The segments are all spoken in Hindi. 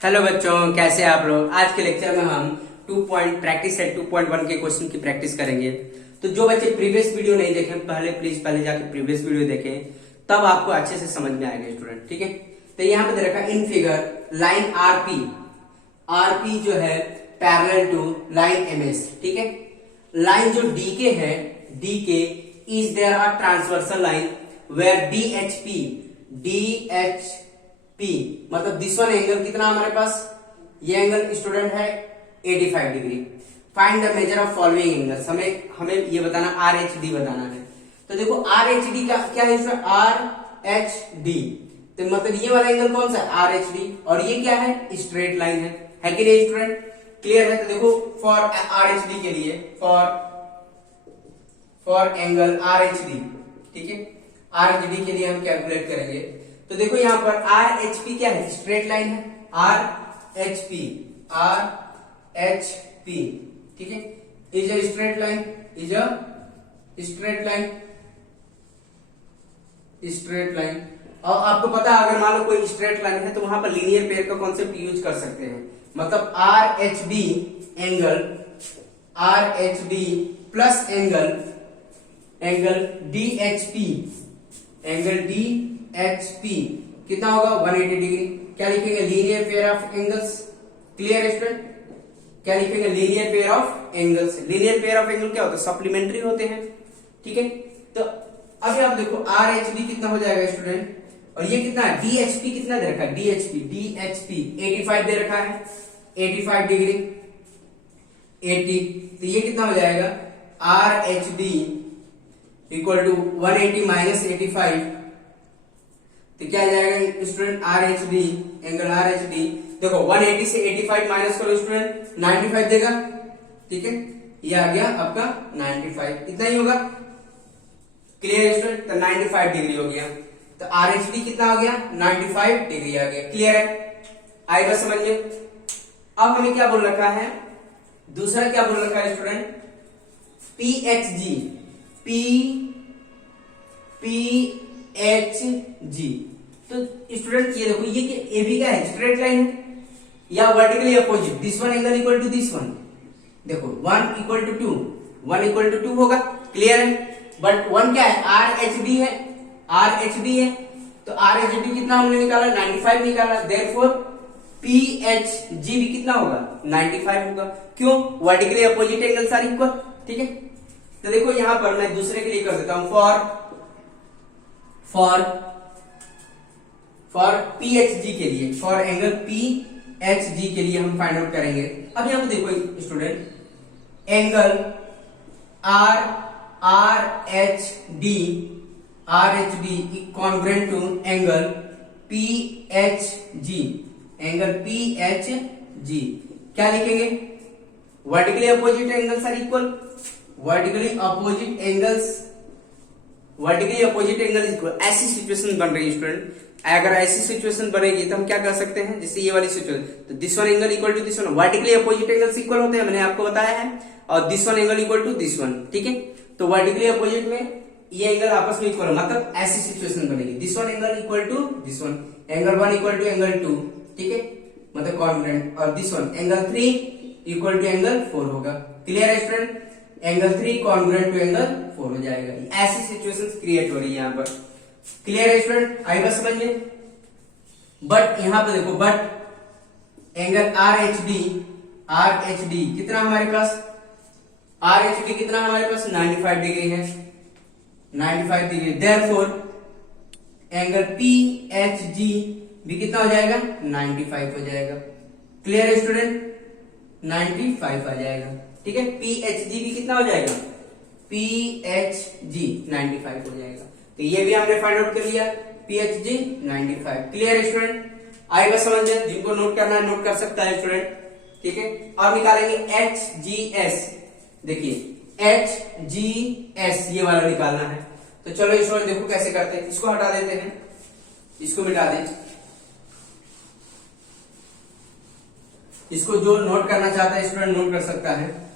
हेलो बच्चों, कैसे आप लोग। आज के लेक्चर में हम 2 पॉइंट प्रैक्टिस सेट 2.1 के क्वेश्चन की प्रैक्टिस करेंगे। तो जो बच्चे प्रीवियस वीडियो नहीं देखे पहले जाके प्रीवियस वीडियो देखें, तब आपको अच्छे से समझ में आएगा स्टूडेंट। ठीक है, तो यहाँ पे दे रखा इन फिगर लाइन आरपी जो है पैरेलल टू लाइन एमएस। ठीक है, लाइन जो डीके है, DK is there are transversal line where DHP मतलब दिस वन एंगल कितना हमारे पास, ये एंगल स्टूडेंट है 85 degree. Find the measure of following angles, हमें ये बताना आरएचडी बताना है। तो देखो आरएचडी का क्या है, इसमें आरएचडी तो मतलब ये वाला एंगल कौन सा है, आरएचडी, और ये क्या है, स्ट्रेट लाइन है कि नहीं स्टूडेंट, क्लियर है। तो देखो फॉर आरएचडी के लिए, फॉर एंगल आरएचडी, ठीक है, आरएचडी के लिए हम कैलकुलेट करेंगे। तो देखो यहां पर आरएचपी क्या है, स्ट्रेट लाइन है, आरएचपी ठीक है, is a straight line, straight line. और आपको पता है अगर मान लो कोई स्ट्रेट लाइन है तो वहां पर लीनियर पेयर का कॉन्सेप्ट यूज कर सकते हैं। मतलब आरएचबी प्लस एंगल डीएचपी कितना होगा, 180 डिग्री। क्या लिखेंगे, linear pair of angles. Clear student, क्या लिखेंगे, linear pair of angles. Linear pair of angle क्या होता है, सप्लीमेंट्री होते हैं। ठीक है, तो अभी आप देखो आरएचबी कितना हो जाएगा स्टूडेंट, और ये कितना है, डीएचपी कितना दे रखा है, डीएचपी 85 दे रखा है, 85 डिग्री 80। तो ये कितना हो जाएगा, आरएचबी इक्वल टू 180 माइनस 85। तो क्या आ जाएगा स्टूडेंट, आरएचडी एंगल आरएचडी देखो 180 से 85 माइनस करो स्टूडेंट, 95 देगा। ठीक है, ये आ गया आपका 95, इतना ही होगा। क्लियर स्टूडेंट, तो 95 डिग्री हो गया। तो आरएचडी कितना हो गया, 95 डिग्री आ गया। क्लियर है, आएगा समझ में। अब हमें क्या बोल रखा है, दूसरा क्या बोल रखा है स्टूडेंट, पीएचजी तो स्टूडेंट ये देखो, ये एबी क्या है, स्ट्रेट लाइन है या vertically opposite, this one angle equal to this one. देखो 1 इक्वल टू 2 होगा। क्लियर है, बट 1 क्या है, आरएचडी है। तो आरएचडी कितना हमने निकाला, 95 निकाला। देयरफॉर पीएचजी भी कितना होगा, 95 होगा। क्यों, vertically opposite angles are equal. ठीक है, तो देखो यहां पर मैं दूसरे के लिए कर देता हूं, फॉर पीएचजी के लिए, फॉर एंगल पीएचजी के लिए हम फाइंड आउट करेंगे। अब यहां पे देखो student, angle RHD congruent to angle PHG, क्या लिखेंगे, vertically opposite angles are equal, vertically opposite angle equal. ऐसी सिचुएशन बन रही है स्टूडेंट, अगर ऐसी सिचुएशन बनेगी तो हम क्या कर सकते हैं, जैसे ये वाली सिचुएशन, तो this one angle equal to this one, vertically opposite angles equal होते हैं, मैंने आपको बताया है, और this one angle equal to this one. ठीक है, तो वर्टिकली अपोजिट में ये एंगल आपस में इक्वल, मतलब ऐसी सिचुएशन बनेगी, this one angle equal to this one, angle 1 equal to angle 2। ठीक है, मतलब कॉन्ग्रुएंट, और this one angle 3 equal to angle 4 होगा। क्लियर है student, angle 3 congruent to angle 4 हो जाएगा। ऐसी सिचुएशंस क्रिएट हो रही है यहाँ पर। क्लियर है स्टूडेंट, आएगा समझ में। बट यहां पे देखो, बट एंगल आरएचडी कितना हमारे पास, आरएचडी कितना हमारे पास 95 डिग्री है, 95 डिग्री। देयरफॉर एंगल पीएचजी भी कितना हो जाएगा, 95 हो जाएगा। क्लियर है स्टूडेंट, 95 आ जाएगा। ठीक है, पीएचजी भी कितना हो जाएगा, पीएचजी 95 हो जाएगा। तो ये भी हमने फाइंड आउट कर लिया, पीएचजी 95। क्लियर है स्टूडेंट, आएगा समझ में। जिनको नोट करना है नोट कर सकता है स्टूडेंट। ठीक है, अब निकालेंगे एचजीएस। देखिए एचजीएस ये वाला निकालना है, तो चलो स्टूडेंट देखो कैसे करते हैं। इसको हटा देते हैं, इसको मिटा दें। इसको जो नोट करना चाहता है स्टूडेंट नोट कर सकता है।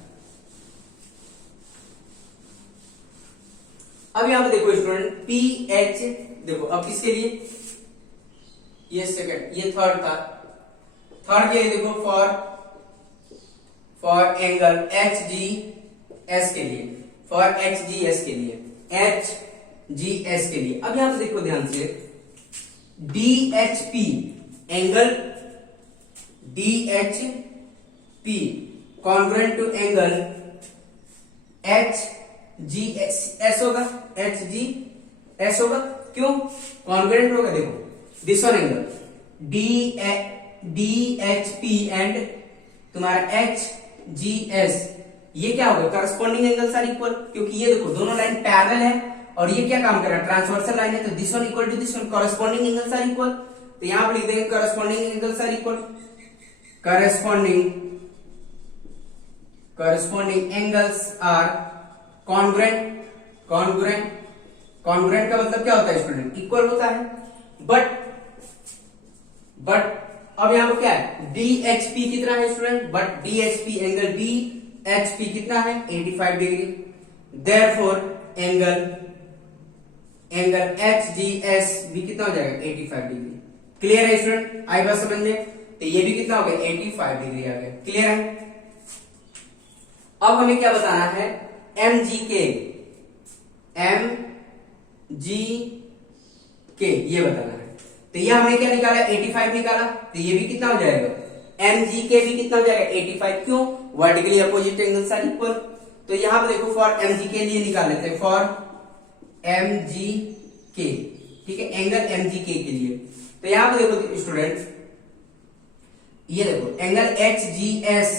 अब यहां पे देखो स्टूडेंट, पीएच देखो, अब किसके लिए, ये सेकंड, ये थर्ड था, थर्ड ये देखो for angle H G S के लिए, फॉर एच जी एस के लिए, एच जी एस के लिए। अब यहां पे देखो ध्यान से, D H P angle D H P congruent to angle H G S होगा, एच जी एस होगा। क्यों कॉन्ग्रुएंट होगा? देखो this one angle D H P and तुम्हारा एच जी एस, ये क्या होगा? करस्पॉन्डिंग एंगल्स आर इक्वल, क्योंकि ये देखो दोनों लाइन पैरेलल है और ये क्या काम कर रहा है? ट्रांसवर्सल लाइन है, तो this one equal to this one, corresponding angles are equal. तो यहां पर लिख देंगे corresponding angles are equal, corresponding angles are congruent. Congruent का मतलब क्या होता है स्टूडेंट? इक्वल होता है। बट अब यहां पर क्या है? DHP कितना है student? But DHP angle DHP कितना है? 85 डिग्री। देयरफॉर एंगल HGS भी कितना हो जाएगा? 85 डिग्री। क्लियर है स्टूडेंट? आई बात समझ में? तो ये भी कितना हो गया? 85 डिग्री आ गया। क्लियर है? अब हमें क्या बताना है? MGK ये बताना है। तो ये हमने क्या निकाला? 85 निकाला। तो ये भी कितना हो जाएगा? MGK भी कितना हो जाएगा? 85। क्यों? Vertically opposite angles are equal. तो यहां पर देखो फॉर MGK लिए निकाल लेते हैं, फॉर MGK, ठीक है, एंगल MGK के लिए। तो यहां पर देखो स्टूडेंट, ये देखो angle HGS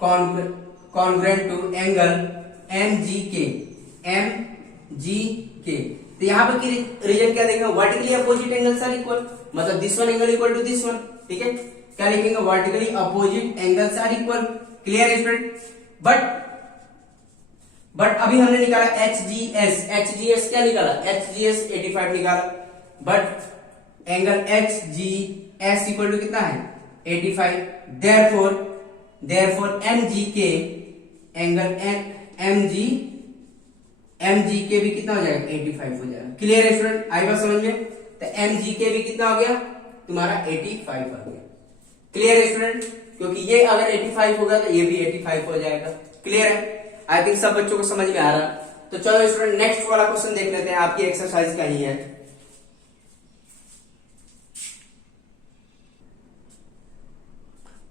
congruent to angle MGK। तो यहां पर रीजन क्या देखेंगे? Vertically opposite angles are equal, मतलब this one angle equal to this one, ठीक है। क्या लिखेंगे? Vertically opposite angles are equal. Clear है स्टूडेंट? बट अभी हमने निकाला HGS क्या निकाला? HGS 85 निकाला। But angle HGS equal to कितना है? 85। देयरफॉर MGK एंगल MGK भी कितना हो जाएगा? 85 हो जाएगा। क्लियर है स्टूडेंट? आई बात समझ में? तो MGK भी कितना हो गया तुम्हारा? 85 आ गया। क्लियर है स्टूडेंट? क्योंकि ये अगर 85 होगा तो ये भी 85 हो जाएगा। क्लियर है? आई थिंक सब बच्चों को समझ में आ रहा। तो चलो स्टूडेंट नेक्स्ट वाला क्वेश्चन देख लेते हैं, आपकी एक्सरसाइज का ही है।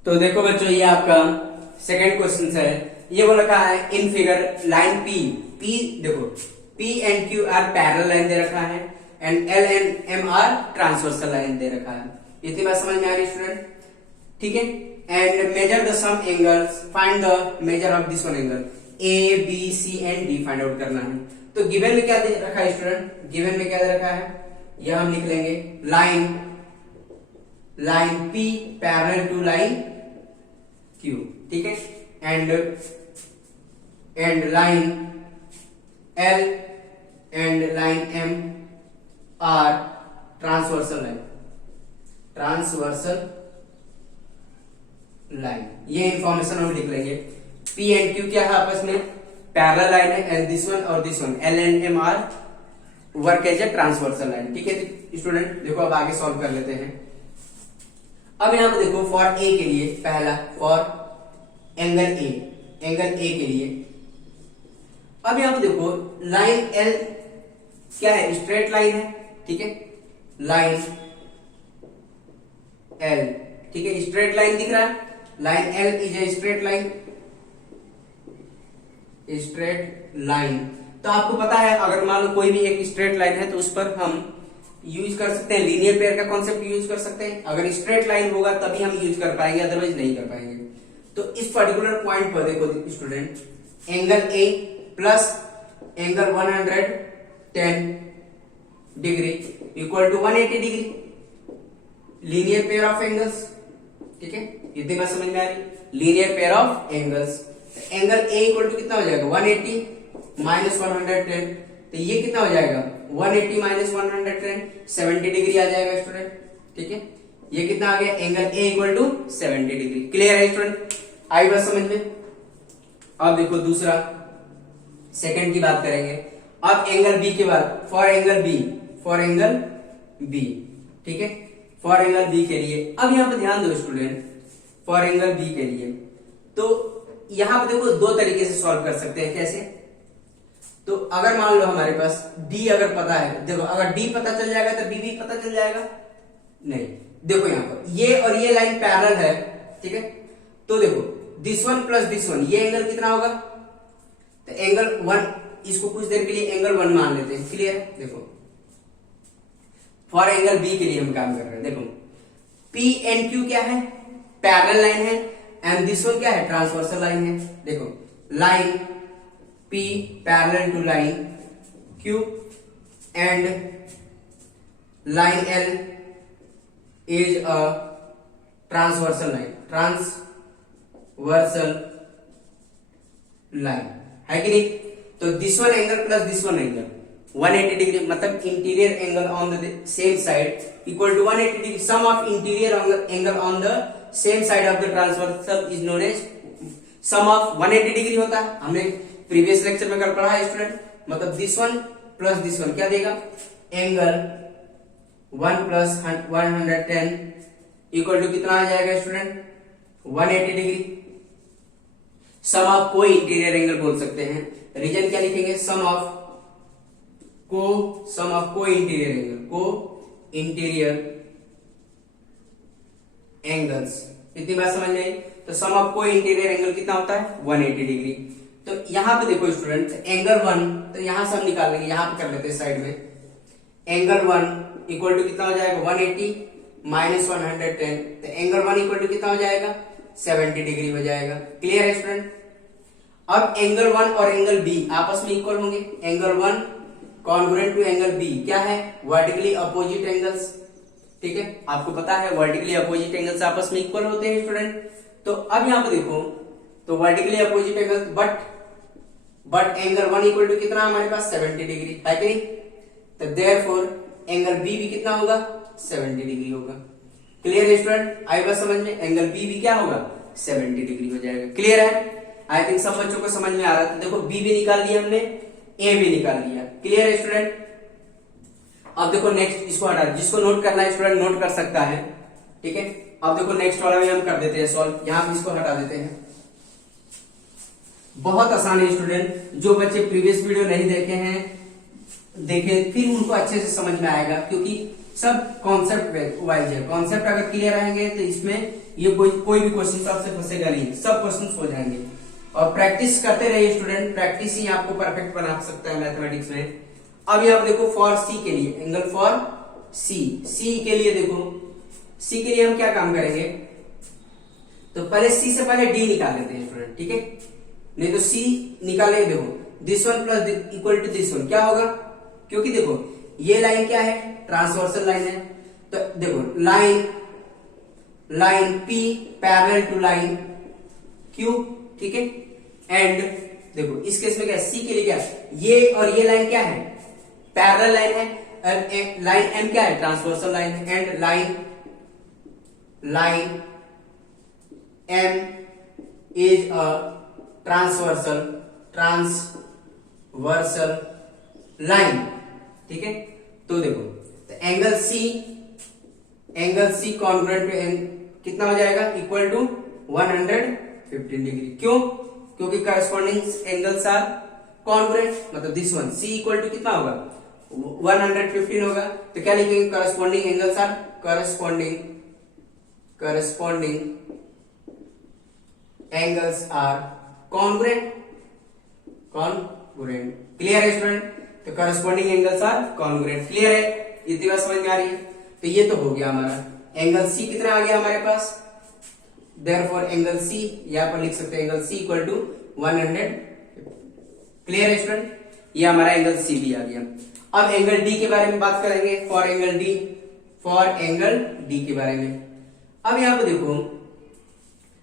तो देखो बच्चों, ये आपका सेकंड क्वेश्चन है। ये बोला कहा है इन फिगर लाइन पी देखो P and Q are parallel line दे रखा है and L and M are transversal line दे रखा है। इतनी बात समझ में आ रही स्टूडेंट? ठीक है। And measure the sum angles, find the measure of this one angle A B C and D find out करना है। तो गिवन में क्या दे रखा है स्टूडेंट? गिवन में क्या दे रखा है? यह हम लिख लेंगे line P parallel to line Q, ठीक है, and line L and line M are transversal line. ये इंफॉर्मेशन हम लिख लेंगे। P एंड Q क्या है? आपस में पैरेलल लाइन है, एंड दिस वन और this one L and M are work as a transversal line. ठीक है स्टूडेंट, देखो अब आगे सॉल्व कर लेते हैं। अब यहां पे देखो फॉर A के लिए, पहला फॉर एंगल A के लिए। अब यहां पे देखो लाइन L क्या है? स्ट्रेट लाइन है, ठीक है, लाइन L, ठीक है, स्ट्रेट लाइन दिख रहा है। Line L is a straight line. तो आपको पता है अगर मान लो कोई भी एक स्ट्रेट लाइन है तो उस पर हम यूज कर सकते हैं, लीनियर पेयर का कॉन्सेप्ट यूज कर सकते हैं। अगर स्ट्रेट लाइन होगा तभी हम यूज कर पाएंगे, अदरवाइज नहीं कर पाएंगे। तो इस पर्टिकुलर पॉइंट पर देखो student, angle A plus angle 110 degree equal to 180 degree, linear pair of angles. ठीक है, इतनी बात समझ में आ रही? Linear pair of angles. Angle A equal to कितना हो जाएगा? 180 माइनस 110। तो ये कितना हो जाएगा? 180 माइनस 110 70 डिग्री आ जाएगा स्टूडेंट। ठीक है, ये कितना आ गया? Angle A equal to 70 degree. Clear है स्टूडेंट? आई बात समझ में? अब देखो दूसरा, सेकंड की बात करेंगे। अब एंगल B के बाद फॉर एंगल B, ठीक है, फॉर एंगल बी के लिए। अब यहाँ पे ध्यान दो स्टूडेंट, फॉर एंगल बी के लिए तो यहाँ पे देखो दो तरीके से सॉल्व कर सकते हैं। कैसे? तो अगर मान लो हमारे पास डी अगर पता है, देखो अगर डी पता चल जाएगा तो बी भी पता चल जाएगा। नहीं, देखो यहाँ पर ये और ये लाइन पैरेलल है, ठीक है। तो देखो this one plus this one, ये एंगल कितना होगा? तो एंगल वन, इसको कुछ देर के लिए एंगल वन मान लेते हैं। क्लियर? देखो फॉर एंगल बी के लिए हम काम कर रहे हैं। देखो पी एंड क्यू क्या है? पैरेलल लाइन है, एंड दिस वन क्या है? ट्रांसवर्सल लाइन है। देखो line P parallel to line Q and line L is a transversal line, transversal line है कि नहीं? तो this one angle plus this one angle 180 degree, मतलब interior angle on the same side equal to 180 degree. Sum of interior angle on the same side of the transversal is known as sum of 180 degree होता है। हमने प्रीवियस लेक्चर में कर पढ़ा है स्टूडेंट। मतलब this one plus this one क्या देगा? एंगल 1 प्लस 110 इक्वल टू कितना आ जाएगा स्टूडेंट? 180 डिग्री। सम ऑफ कोई इंटीरियर एंगल बोल सकते हैं। रीजन क्या लिखेंगे? सम ऑफ को इंटीरियर एंगल, को इंटीरियर एंगल्स। इतनी बात समझ में आई? तो सम ऑफ को इंटीरियर एंगल कितना होता है? 180 डिग्री। तो यहां पे देखो स्टूडेंट एंगल वन, तो यहां से हम निकाल लेंगे, यहां पे कर लेते हैं साइड में। एंगल वन इक्वल टू कितना हो जाएगा? 180 माइनस 110, तो एंगल वन इक्वल टू कितना हो जाएगा? 70 डिग्री हो जाएगा। क्लियर है स्टूडेंट? अब एंगल वन और एंगल बी आपस में इक्वल होंगे। Angle one congruent to angle B क्या है? वर्टिकली अपोजिट एंगल्स, ठीक है। आपको पता है वर्टिकली अपोजिट एंगल्स आपस में इक्वल होते हैं स्टूडेंट। तो अब यहां पे देखो, तो vertically opposite angle but angle one equal to कितना हमारे पास? 70 डिग्री है कि नहीं? तो देयरफॉर एंगल बी भी कितना होगा? 70 डिग्री होगा। क्लियर है स्टूडेंट? आई बात समझ में? एंगल बी भी क्या होगा? 70 डिग्री हो जाएगा। क्लियर है? आई थिंक सब बच्चों को समझ में आ रहा था। देखो बी भी निकाल लिया हमने, ए भी निकाल लिया। क्लियर है स्टूडेंट? अब देखो नेक्स्ट, इसको हटा, जिसको नोट करना है स्टूडेंट नोट कर सकता है, ठीक है। अब देखो नेक्स्ट वाला भी हम कर देते हैं सॉल्व। यहां पे इसको हटा देते हैं। बहुत आसान है स्टूडेंट। जो बच्चे प्रीवियस वीडियो नहीं देखे फिर उनको अच्छे से समझ में आएगा, क्योंकि सब कॉन्सेप्ट वाइज है। कॉन्सेप्ट अगर क्लियर रहेंगे तो इसमें ये कोई भी क्वेश्चन आपसे फंसेगा नहीं, सब क्वेश्चन हो जाएंगे। और प्रैक्टिस करते रहिए स्टूडेंट, प्रैक्टिस ही आपको परफेक्ट बना सकता है मैथमेटिक्स में। अब ये आप देखो फॉर सी के लिए, एंगल फॉर सी के लिए देखो, सी के लिए हम क्या काम करेंगे? तो पहले सी से पहले डी निकाल लेते हैं स्टूडेंट, ठीक है। नहीं तो सी निकालेंगे। देखो this one plus equal to this one क्या होगा? क्योंकि देखो ये लाइन क्या है? ट्रांसवर्सल लाइन है। तो देखो line P parallel to line Q, ठीक है। एंड देखो इस केस में क्या है? C के लिए क्या है? ये और ये लाइन क्या है? पैरेलल लाइन है। लाइन M क्या है? ट्रांसवर्सल लाइन है। And line M is a transversal line, ठीक है। तो देखो तो एंगल C कॉन्ग्रुएंट टू कितना हो जाएगा? Equal to 115 degree. क्यों? क्योंकि करस्पॉन्डिंग एंगल्स आर कॉन्ग्रुएंट, मतलब this one C equal to कितना होगा? 115 होगा। तो क्या लिखेंगे? Corresponding angles are corresponding angles are congruent. Clear है स्टूडेंट? तो corresponding angles are congruent. Clear है? इतनी बात समझ में आ रही है? तो ये तो हो गया हमारा एंगल C कितना आ गया हमारे पास? देयरफॉर एंगल C यहां पर लिख सकते हैं angle C equal to 100। Clear है स्टूडेंट? ये हमारा एंगल C भी आ गया। अब एंगल D के बारे में बात करेंगे। फॉर एंगल D के बारे में। अब यहां पर देखो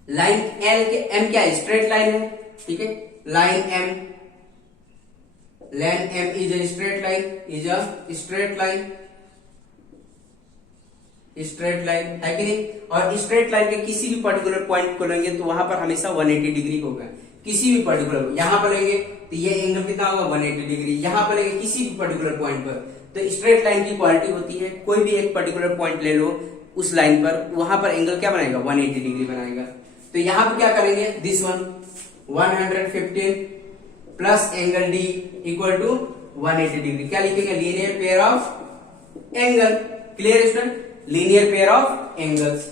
लाइन L के M क्या है? स्ट्रेट लाइन है, ठीक है। Line M is a straight line है कि नहीं? और स्ट्रेट लाइन के किसी भी पर्टिकुलर पॉइंट को लेंगे तो वहां पर हमेशा 180 डिग्री होगा। किसी भी पर्टिकुलर, यहां पर लेंगे तो ये एंगल कितना होगा 180 डिग्री। यहाँ पर लेंगे किसी भी पर्टिकुलर पॉइंट पर, तो स्ट्रेट लाइन की क्वालिटी होती है कोई भी एक पर्टिकुलर पॉइंट ले लो उस लाइन पर, वहां पर एंगल क्या बनाएगा 180 डिग्री बनाएगा। तो यहाँ पर क्या करेंगे, this one 115 plus angle D equal to 180 degree, क्या लिखेंगे linear pair of angle. Clear student, linear pair of angles.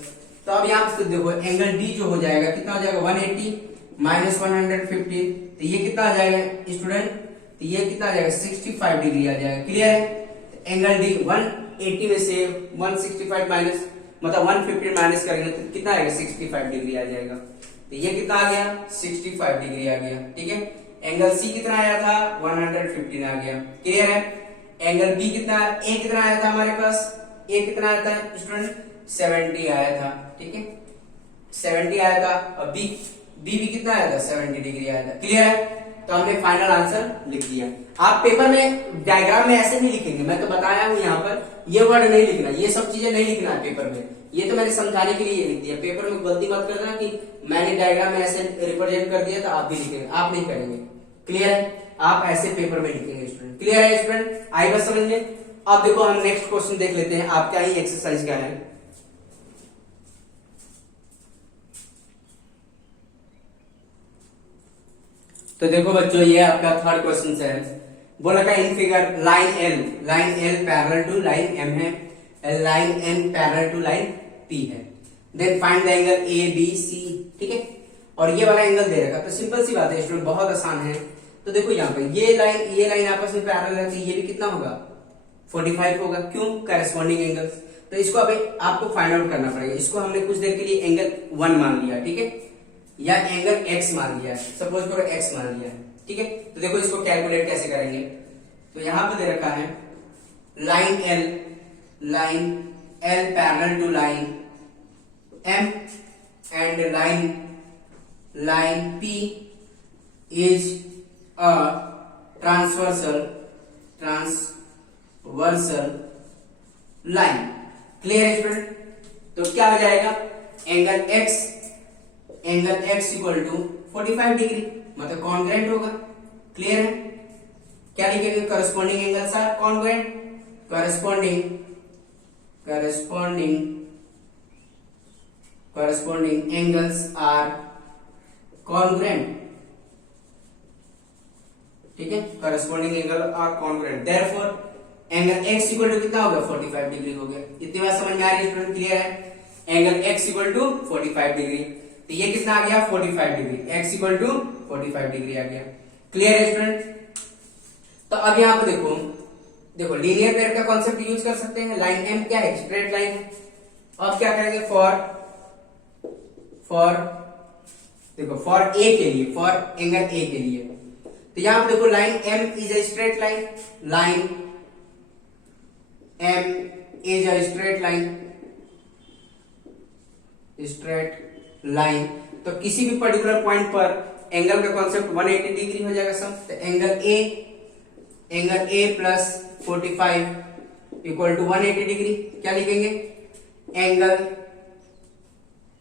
तो अब यहाँ पे देखो एंगल डी जो हो जाएगा कितना हो जाएगा 180 माइनस 115, तो ये कितना आ जाएगा स्टूडेंट, तो ये कितना आ जाएगा 65 डिग्री आ जाएगा। क्लियर है, एंगल डी 180 में से 165 माइनस मतलब 115 माइनस करेंगे तो कितना आएगा 65 डिग्री आ जाएगा। तो ये कितना आ गया 65 डिग्री आ गया। ठीक है, एंगल सी कितना आया था 115 आ गया। क्लियर है, एंगल बी कितना, ए कितना आया था हमारे पास, ए कितना आया था स्टूडेंट 70 आया था। ठीक है, 70 आया था, और बी भी कितना आया था 70 डिग्री आया था। क्लियर है, तो हमने फाइनल आंसर लिख दिया। आप पेपर में डायग्राम में ऐसे नहीं लिखेंगे, मैं तो बताया हूं यहाँ पर, ये वर्ड नहीं लिखना, ये सब चीजें नहीं लिखना है पेपर में, ये तो मैंने समझाने के लिए ये लिख दिया। पेपर में गलती मत करना कि मैंने डायग्राम में ऐसे रिप्रेजेंट कर दिया तो आप भी लिखेंगे, आप नहीं करेंगे। क्लियर है, आप ऐसे पेपर में लिखेंगे स्टूडेंट। क्लियर है स्टूडेंट, आई बात समझ में। अब देखो हम नेक्स्ट क्वेश्चन देख लेते हैं, आपका ही एक्सरसाइज का है। तो देखो बच्चों ये आपका थर्ड क्वेश्चन है, बोला का in figure line L parallel to line M है, line N parallel to line P है, then find the angle A B C. ठीक है, और ये वाला एंगल दे रखा, तो सिंपल सी बात है स्टूडेंट, बहुत आसान है। तो देखो यहाँ पे ये लाइन आपस में पैरेलल है, तो ये भी कितना होगा 45 होगा। क्यों, करेस्पॉन्डिंग एंगल्स। तो इसको अभी आपको फाइंड आउट करना पड़ेगा। इसको हमने कुछ देर के लिए एंगल 1 मान लिया, ठीक है, या एंगल x मान लिया है, सपोज करो x मान लिया है। ठीक है, तो देखो इसको कैलकुलेट कैसे करेंगे। तो यहां पे दे रखा है line L parallel to line M and line P is a transversal line. Clear student, तो क्या हो जाएगा angle x equal to 45 degree, मतलब कॉन्ग्रुएंट होगा। क्लियर है, क्या लिखेंगे corresponding angles are congruent, corresponding angles are congruent. ठीक है, corresponding angle are congruent, therefore angle x equal to कितना होगा 45 डिग्री हो गया। इतनी बात समझ में आ रही है स्टूडेंट। क्लियर है, angle x equal to 45 degree, तो ये कितना आ गया 45 degree, x equal to 45 degree आ गया। क्लियर है स्टूडेंट। तो अब यहाँ पे देखो लीनियर पेयर का कॉन्सेप्ट यूज कर सकते हैं। लाइन M क्या है, स्ट्रेट लाइन है। अब क्या करेंगे फॉर A के लिए, फॉर एंगल A के लिए, तो यहां पे देखो line M is a straight line, line M is a straight line, तो किसी भी पर्टिकुलर पॉइंट पर एंगल का कॉन्सेप्ट 180 डिग्री हो जाएगा सब। तो angle A plus 45 equal to 180 degree, क्या लिखेंगे angle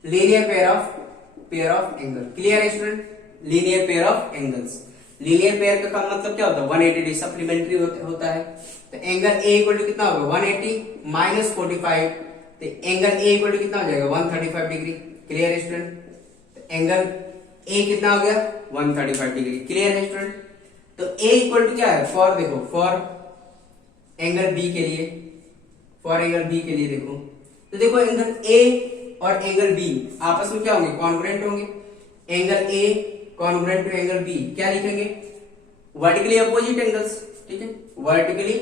linear pair of angle. Clear है student, linear pair of angles. Linear pair का मतलब क्या होता है 180 डिग्री सप्लीमेंट्री होता है। तो एंगल A इक्वल टू कितना होगा 180 माइनस 45, तो एंगल A इक्वल टू कितना हो जाएगा 135 डिग्री। क्लियर है स्टूडेंट, तो एंगल A कितना हो गया 135 डिग्री। क्लियर है स्टूडेंट, तो A इक्वल टू क्या है फॉर एंगल B के लिए, देखो तो देखो एंगल A और एंगल B आपस में क्या होंगे कॉन्ग्रुएंट होंगे। Angle A congruent to angle B, क्या लिखेंगे वर्टिकली अपोजिट एंगल्स। ठीक है, vertically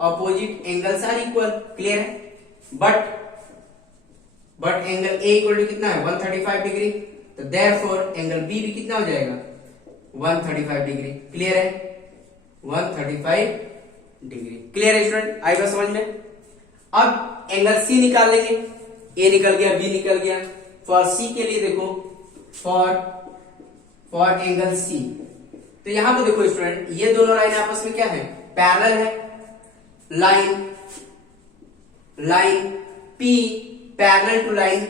opposite angles are equal. Clear है, but angle A equal to कितना है 135 डिग्री, तो देयरफॉर एंगल B भी कितना हो जाएगा 135 डिग्री। क्लियर है, 135 डिग्री। क्लियर है स्टूडेंट, आई बात समझ में। अब एंगल C निकाल लेंगे, A निकल गया, B निकल गया। फॉर C के लिए देखो फॉर एंगल C, तो यहां पे देखो स्टूडेंट ये दोनों लाइन आपस में क्या है पैरेलल है। Line P parallel to line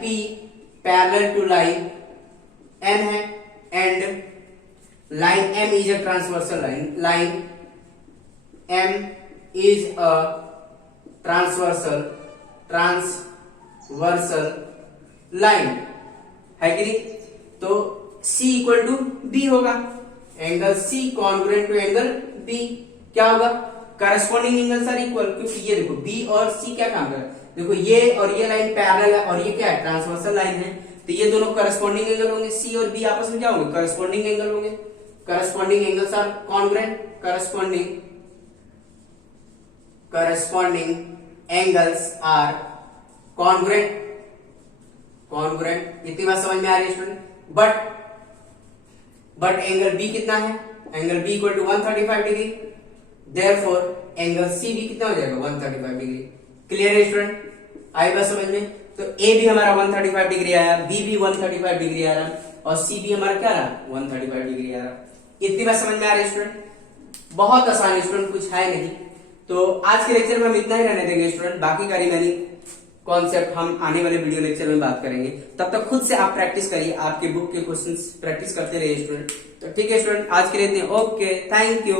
P parallel to line N है, and line M is a transversal line M is a transversal line है कि नहीं? तो C इक्वल टू B होगा, angle C congruent to angle B क्या होगा? करस्पॉन्डिंग एंगल्स आर इक्वल, क्योंकि ये देखो B और C क्या काम कर रहा है, देखो ये और ये लाइन पैरेलल है और ये क्या है? ट्रांसवर्सल लाइन है, तो ये दोनों करस्पॉन्डिंग एंगल होंगे, C और B आपस में क्या होंगे? करस्पॉन्डिंग एंगल होंगे, corresponding angles are congruent, corresponding angles are congruent, इतनी बात समझ में आ रही है स्टूडेंट? बट एंगल B कितना है? Angle B equal to 135 degree, therefore angle C भी कितना हो जाएगा? 135 डिग्री। क्लियर है स्टूडेंट? आई बात समझ में? तो A भी हमारा 135 डिग्री आया, B भी 135 डिग्री आ रहा और C भी हमारा क्या रहा? 135 डिग्री आ रहा। इतनी बात समझ में आ रही है स्टूडेंट? बहुत आसान है स्टूडेंट, कुछ है नहीं। तो आज के लेक्चर में हम इतना ही रहने देंगे स्टूडेंट, बाकी का रिमेनिंग कॉन्सेप्ट हम आने वाले वीडियो लेक्चर में बात करेंगे। तब तक खुद से आप प्रैक्टिस करिए, आपके बुक के क्वेश्चंस प्रैक्टिस करते रहिए स्टूडेंट। तो ठीक है स्टूडेंट, आज के लिए इतने, ओके, थैंक यू।